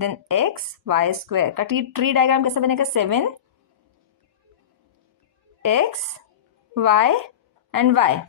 Then x Y square का tree diagram कैसे बनेगा 7x y एंड y।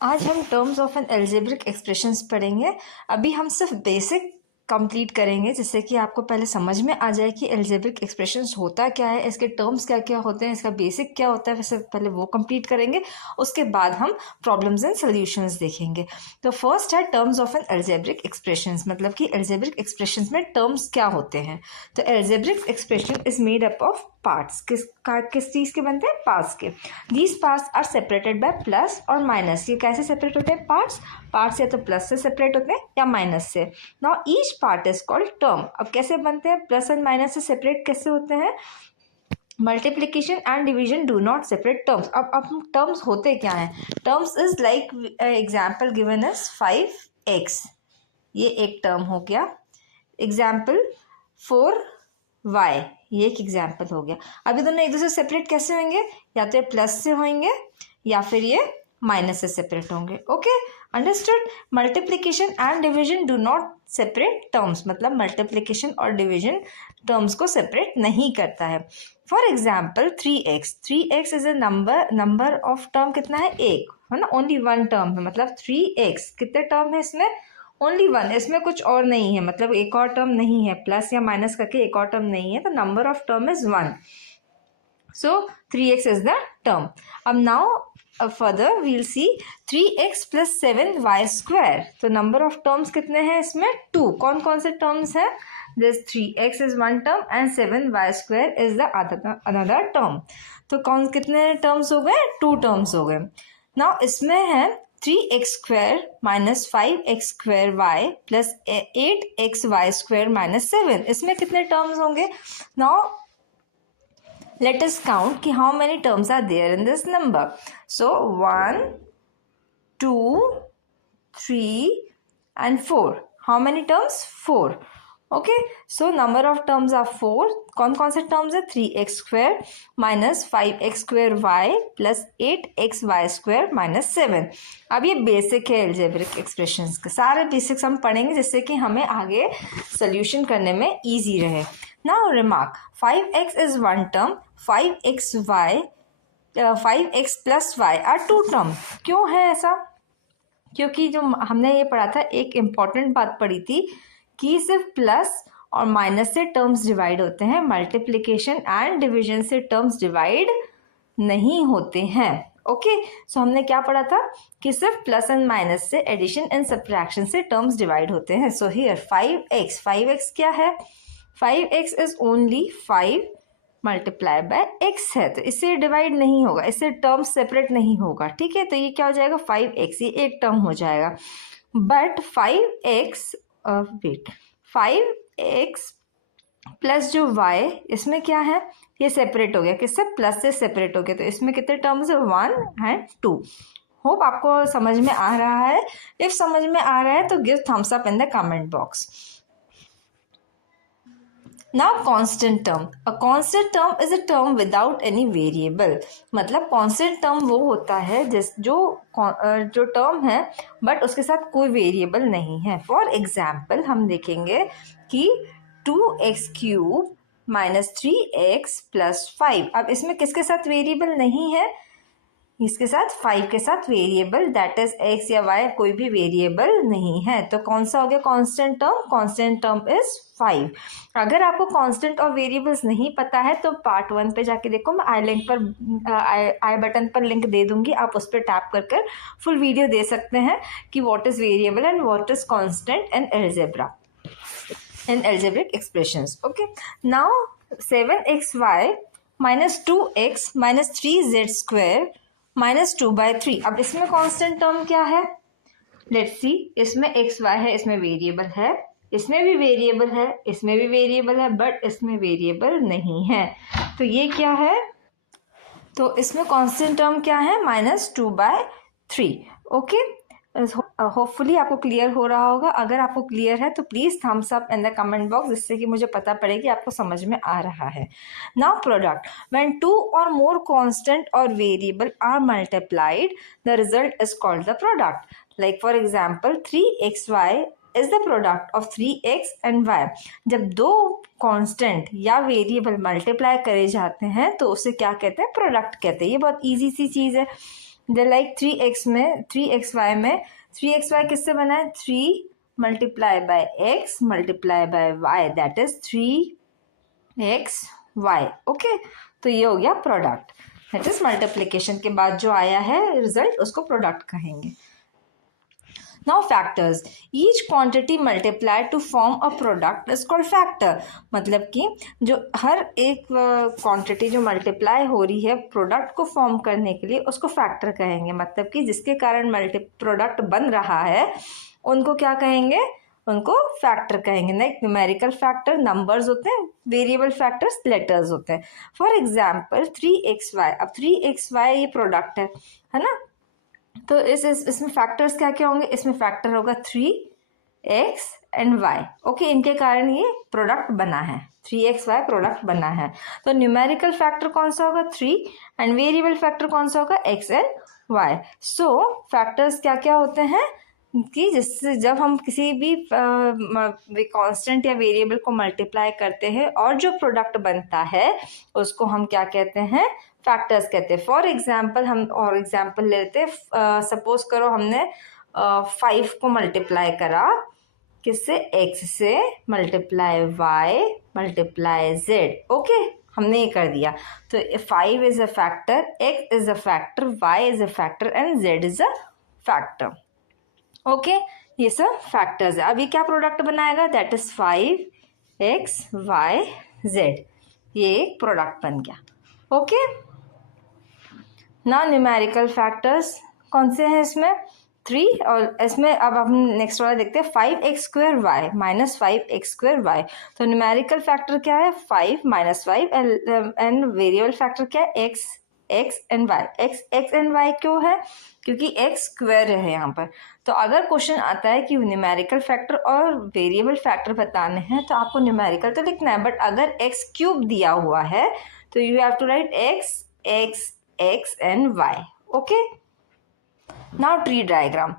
आज हम terms of an algebraic expressions पढ़ेंगे। अभी हम सिर्फ बेसिक कंप्लीट करेंगे जिससे कि आपको पहले समझ में आ जाए कि एल्जेब्रिक एक्सप्रेशंस होता क्या है, इसके टर्म्स क्या क्या होते हैं, इसका बेसिक क्या होता है। वैसे पहले वो कंप्लीट करेंगे, उसके बाद हम प्रॉब्लम्स एंड सॉल्यूशंस देखेंगे। तो फर्स्ट है terms of an algebraic expressions, मतलब कि एल्जेब्रिक एक्सप्रेशंस में टर्म्स क्या होते हैं। तो algebraic expression is made up of parts. किस चीज़ के बनते हैं? पार्ट्स के। These parts are separated by plus और माइनस। ये कैसे सेपरेट होते हैं? पार्ट्स या तो प्लस से सेपरेट होते हैं या माइनस से। Now each part is called term. अब कैसे बनते हैं? प्लस एंड माइनस से सेपरेट कैसे होते हैं? Multiplication and division do not separate terms. अब टर्म्स होते क्या हैं? Terms is like example given is 5x, ये एक टर्म हो गया। एग्जाम्पल 4y, ये एक एग्जाम्पल हो गया। अभी दोनों एक दूसरे से सेपरेट कैसे होंगे? या तो ये प्लस से होंगे या फिर ये माइनस से सेपरेट होंगे। Okay, understood. Multiplication and division do not separate terms, मतलब मल्टीप्लीकेशन और डिवीजन टर्म्स को सेपरेट नहीं करता है। For example 3x is a number of term कितना है? एक है ना, ओनली वन टर्म है। मतलब 3x कितने टर्म है इसमें? ओनली वन, इसमें कुछ और नहीं है, मतलब एक और टर्म नहीं है, प्लस या माइनस करके एक और टर्म नहीं है। तो number of term is 1, so 3x is the term. अब नाउ फर्दर वील सी 3x प्लस 7y स्क्वायर। तो नंबर ऑफ टर्म्स कितने हैं इसमें? 2। कौन कौन से टर्म्स हैं? This 3x is one term and 7y square is the another term. तो कितने टर्म्स हो गए? 2 टर्म्स हो गए। नाउ इसमें है 3x square minus 5x square y plus 8xy square minus 7। इसमें कितने टर्म्स होंगे? नाउ let us count कि how many terms are there in this number. So 1, 2, 3 and 4. How many terms? 4. Okay, so number of terms are 4. कौन कौन से terms है? 3x square minus 5x square y plus 8xy square minus 7. अब ये basic है algebraic expressions के, सारे basics हम पढ़ेंगे जिससे कि हमें आगे सोल्यूशन करने में ईजी रहे। Now remark, 5x is one term, 5x plus y are two term. क्यों है ऐसा? क्योंकि जो हमने ये पढ़ा था, एक इम्पॉर्टेंट बात पढ़ी थी कि सिर्फ प्लस और माइनस से टर्म्स डिवाइड होते हैं, मल्टीप्लिकेशन एंड डिवीजन से टर्म्स डिवाइड नहीं होते हैं। ओके, सो हमने क्या पढ़ा था कि सिर्फ प्लस एंड माइनस से, एडिशन एंड सब्ट्रैक्शन से टर्म्स डिवाइड होते हैं। सो हियर 5x क्या है? 5x is only 5 multiply by x है, तो इससे डिवाइड नहीं होगा, इससे टर्म सेपरेट नहीं होगा। ठीक है, तो ये क्या हो जाएगा? 5x, ये एक टर्म हो जाएगा। बट 5x प्लस जो y, इसमें क्या है? ये सेपरेट हो गया, किससे? प्लस से सेपरेट हो गया। तो इसमें कितने टर्म्स है? 1 एंड 2। होप आपको समझ में आ रहा है। इफ समझ में आ रहा है तो give Thums up in the comment box. Now constant term. A constant term is a term without any variable. मतलब constant term वो होता है जो term है बट उसके साथ कोई वेरिएबल नहीं है। फॉर एग्जाम्पल हम देखेंगे कि 2x cube minus 3x plus 5। अब इसमें किसके साथ वेरिएबल नहीं है? इसके साथ 5 के साथ वेरिएबल, दैट इज x या y, कोई भी वेरिएबल नहीं है। तो कौन सा हो गया constant term? Constant term is 5। अगर आपको कांस्टेंट और वेरिएबल्स नहीं पता है तो पार्ट 1 पे जाके देखो, मैं आई बटन पर लिंक दे दूंगी, आप उस पर टैप कर कर फुल वीडियो दे सकते हैं कि what is variable and what is constant in algebra, in algebraic expressions. Okay, now 7xy minus 2x minus 3z square minus 2/3। अब इसमें कांस्टेंट टर्म क्या है? लेट्स सी, इसमें xy है, इसमें वेरिएबल है, इसमें भी वेरिएबल है, इसमें भी वेरिएबल है, बट इसमें वेरिएबल नहीं है। तो ये क्या है? तो इसमें कांस्टेंट टर्म क्या है? -2/3। ओके, होपफुली आपको क्लियर हो रहा होगा। अगर आपको क्लियर है तो please Thums up in the comment box, जिससे कि मुझे पता पड़े कि आपको समझ में आ रहा है। Now product, when two or more constant or variable are multiplied the result is called the product. Like for example 3xy is the product of 3x and y। जब दो कांस्टेंट या वेरिएबल मल्टीप्लाई करे जाते हैं तो उसे क्या कहते हैं? प्रोडक्ट कहते हैं। ये बहुत ईजी सी चीज़ है। लाइक 3xy में 3xy किससे बना है? 3 multiply by x multiply by y, that is 3xy। Okay, तो ये हो गया प्रोडक्ट। दैट इज मल्टीप्लीकेशन के बाद जो आया है रिजल्ट, उसको प्रोडक्ट कहेंगे। Now factors, each quantity multiplied to form a product is called factor। मतलब कि जो हर एक क्वांटिटी जो मल्टीप्लाई हो रही है प्रोडक्ट को फॉर्म करने के लिए, उसको फैक्टर कहेंगे। मतलब कि जिसके कारण प्रोडक्ट बन रहा है उनको क्या कहेंगे? उनको फैक्टर कहेंगे। लाइक न्यूमेरिकल फैक्टर नंबर्स होते हैं, वेरिएबल फैक्टर्स लेटर्स होते हैं। फॉर एग्जाम्पल 3xy, अब 3xy ये प्रोडक्ट है ना? तो इसमें फैक्टर्स क्या क्या होंगे? इसमें फैक्टर होगा 3x एंड y। ओके, इनके कारण ये प्रोडक्ट बना है, 3xy प्रोडक्ट बना है। तो न्यूमेरिकल फैक्टर कौन सा होगा? 3, एंड वेरिएबल फैक्टर कौन सा होगा? x and y। So factors क्या क्या होते हैं कि जिससे जब हम किसी भी कांस्टेंट या वेरिएबल को मल्टीप्लाई करते हैं और जो प्रोडक्ट बनता है उसको हम क्या कहते हैं? फैक्टर्स कहते हैं। फॉर एग्जाम्पल हम और एग्जाम्पल लेते हैं। सपोज करो हमने 5 को मल्टीप्लाई करा किससे? x से, multiply y multiply z। Okay, हमने ये कर दिया। तो 5 is a factor, x is a factor, y is a factor and z is a factor. Okay, ये सब फैक्टर्स है। अब ये क्या प्रोडक्ट बनाएगा? That is 5x y z। ये एक प्रोडक्ट बन गया। ओके, ना न्यूमेरिकल फैक्टर्स कौन से हैं इसमें? 3, और इसमें अब हम नेक्स्ट वाला देखते हैं 5x² माइनस 5x² तो न्यूमेरिकल फैक्टर क्या है? 5 माइनस 5 एंड वेरिएबल फैक्टर क्या है? x and y। x and y क्यों है? क्योंकि x स्क्वायर है यहाँ पर। तो अगर क्वेश्चन आता है कि न्यूमेरिकल फैक्टर और वेरिएबल फैक्टर बताने हैं तो आपको न्यूमेरिकल तो लिखना है, बट अगर x³ दिया हुआ है तो you have to write x and y। okay, now tree diagram।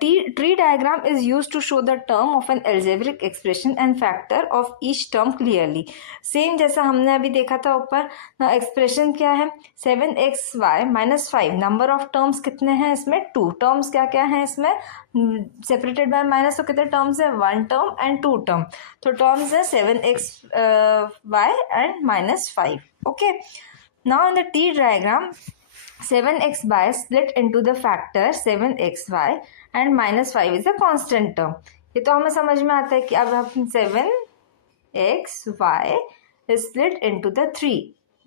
Tree diagram is used to show the term of an algebraic expression and factor of each term clearly। Same जैसा हमने अभी देखा था ऊपर। एक्सप्रेशन क्या है? 7xy minus 5। Number of terms कितने हैं इसमें? 2 टर्म्स क्या क्या हैं इसमें? सेपरेटेड बाय माइनस, तो कितने टर्म्स है? 1 टर्म एंड 2 टर्म। तो टर्म्स है 7xy and minus 5। Okay, now in the T diagram 7xy split into the factor 7xy and minus 5 is a constant term। ये तो हमें समझ में आता है कि अब हम 7xy is split into the 3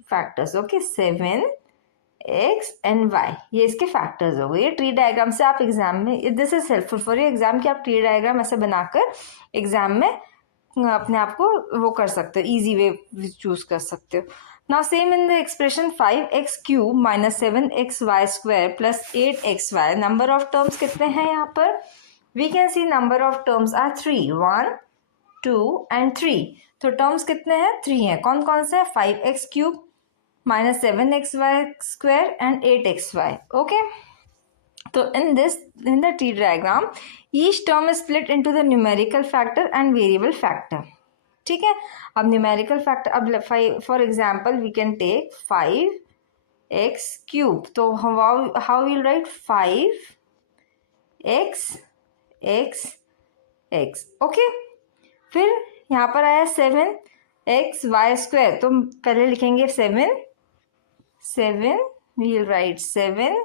factors। Okay, 7x and y ये इसके फैक्टर्स हो गए। ये ट्री डायग्राम से आप एग्जाम में, this is helpful for you exam, कि आप ट्री डायग्राम ऐसे बनाकर एग्जाम में अपने आप को वो कर सकते हो, इजी वे चूज कर सकते हो। Now same in the expression 5x³ minus 7xy² plus 8xy। number of terms कितने हैं यहाँ पर? We can see number of terms are 3, 1, 2 and 3। तो terms कितने हैं? 3 हैं। कौन कौन से? 5x³ minus 7xy² and 8xy। okay, तो in the T diagram each term is split into the numerical factor and variable factor। ठीक है, अब न्यूमेरिकल फैक्टर, अब for example we can take 5x³। तो how will write? 5x। Okay, फिर यहाँ पर आया 7xy²। तो पहले लिखेंगे 7 we will write 7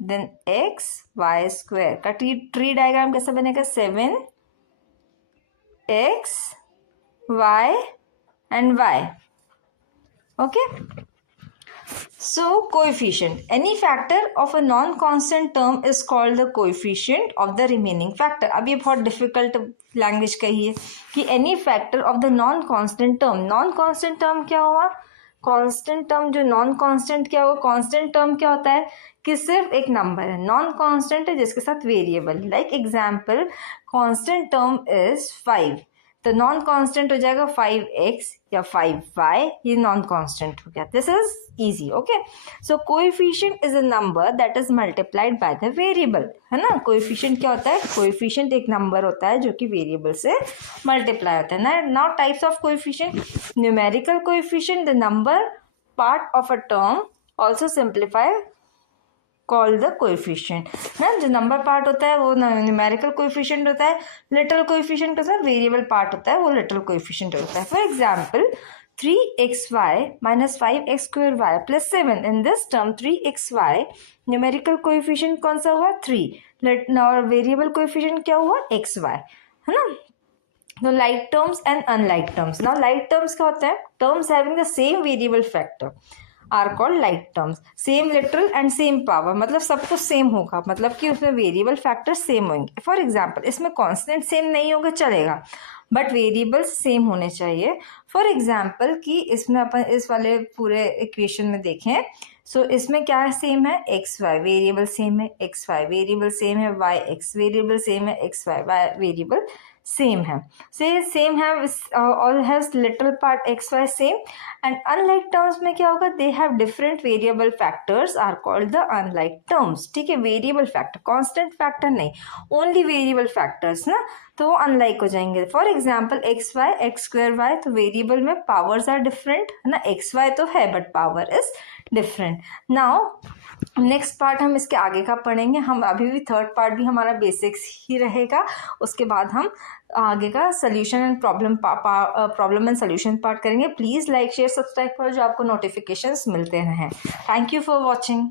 then xy² का ट्री डायग्राम कैसे बनेगा? 7x y and y। okay, so coefficient, any factor of a non-constant term is called the coefficient of the remaining factor। अब ये बहुत डिफिकल्ट लैंग्वेज कही है कि any factor of the non-constant term। non-constant term क्या हुआ? Constant term जो non constant क्या होगा, कांस्टेंट टर्म क्या होता है कि सिर्फ एक नंबर है, नॉन कांस्टेंट है जिसके साथ variable, like example constant term is 5, तो नॉन कांस्टेंट हो जाएगा 5x या 5y, ये नॉन कांस्टेंट हो गया। This is easy, okay. So coefficient is a number that is multiplied by the variable, है ना। कोएफिशिएंट क्या होता है, कोएफिशिएंट एक नंबर होता है जो कि वेरिएबल से मल्टीप्लाई होता है ना। Now types of coefficient, numerical coefficient the number part of a term also simplify call the coefficient, ना। जो नंबर पार्ट होता है वो न्यूमेरिकल कोएफिशिएंट होता है, लिटरल कोएफिशिएंट होता है, वेरिएबल पार्ट होता है वो लिटरल कोएफिशिएंट होता है। For example 3xy minus 5x² y plus 7, in this term 3xy numerical coefficient कौन सा हुआ 3, और वेरिएबल कोएफिशिएंट क्या हुआ xy, है ना। तो like terms and unlike terms, now like terms क्या होता है, terms having the same variable factor are called like terms, same literal and same power, मतलब सब कुछ सेम होगा, मतलब कि उसमें वेरिएबल फैक्टर सेम होंगे। फॉर एग्जांपल इसमें कांस्टेंट सेम नहीं होगा चलेगा, बट वेरिएबल्स सेम होने चाहिए। फॉर एग्जांपल कि इसमें अपन इस वाले पूरे इक्वेशन में देखें, सो इसमें क्या सेम है, एक्स वाई वेरिएबल सेम है, एक्स वाई वेरिएबल सेम है, वाई एक्स वेरिएबल सेम है, X Y Y variable same है, से सेम है, all has literal part X Y same. And unlike terms में क्या होगा, they have different variable factors are called the unlike terms, ठीक है। वेरिएबल फैक्टर, कांस्टेंट फैक्टर नहीं, ओनली वेरिएबल फैक्टर्स ना, तो वो अनलाइक हो जाएंगे। For example x Y x² y, तो वेरिएबल में पावर्स आर डिफरेंट, है ना, एक्स वाई तो है but power is different. Now next part हम इसके आगे का पढ़ेंगे, हम अभी भी थर्ड पार्ट भी हमारा बेसिक्स ही रहेगा, उसके बाद हम आगे का solution and problem and solution part करेंगे। प्लीज़ लाइक शेयर सब्सक्राइब करो जो आपको नोटिफिकेशंस मिलते रहें। Thank you for watching.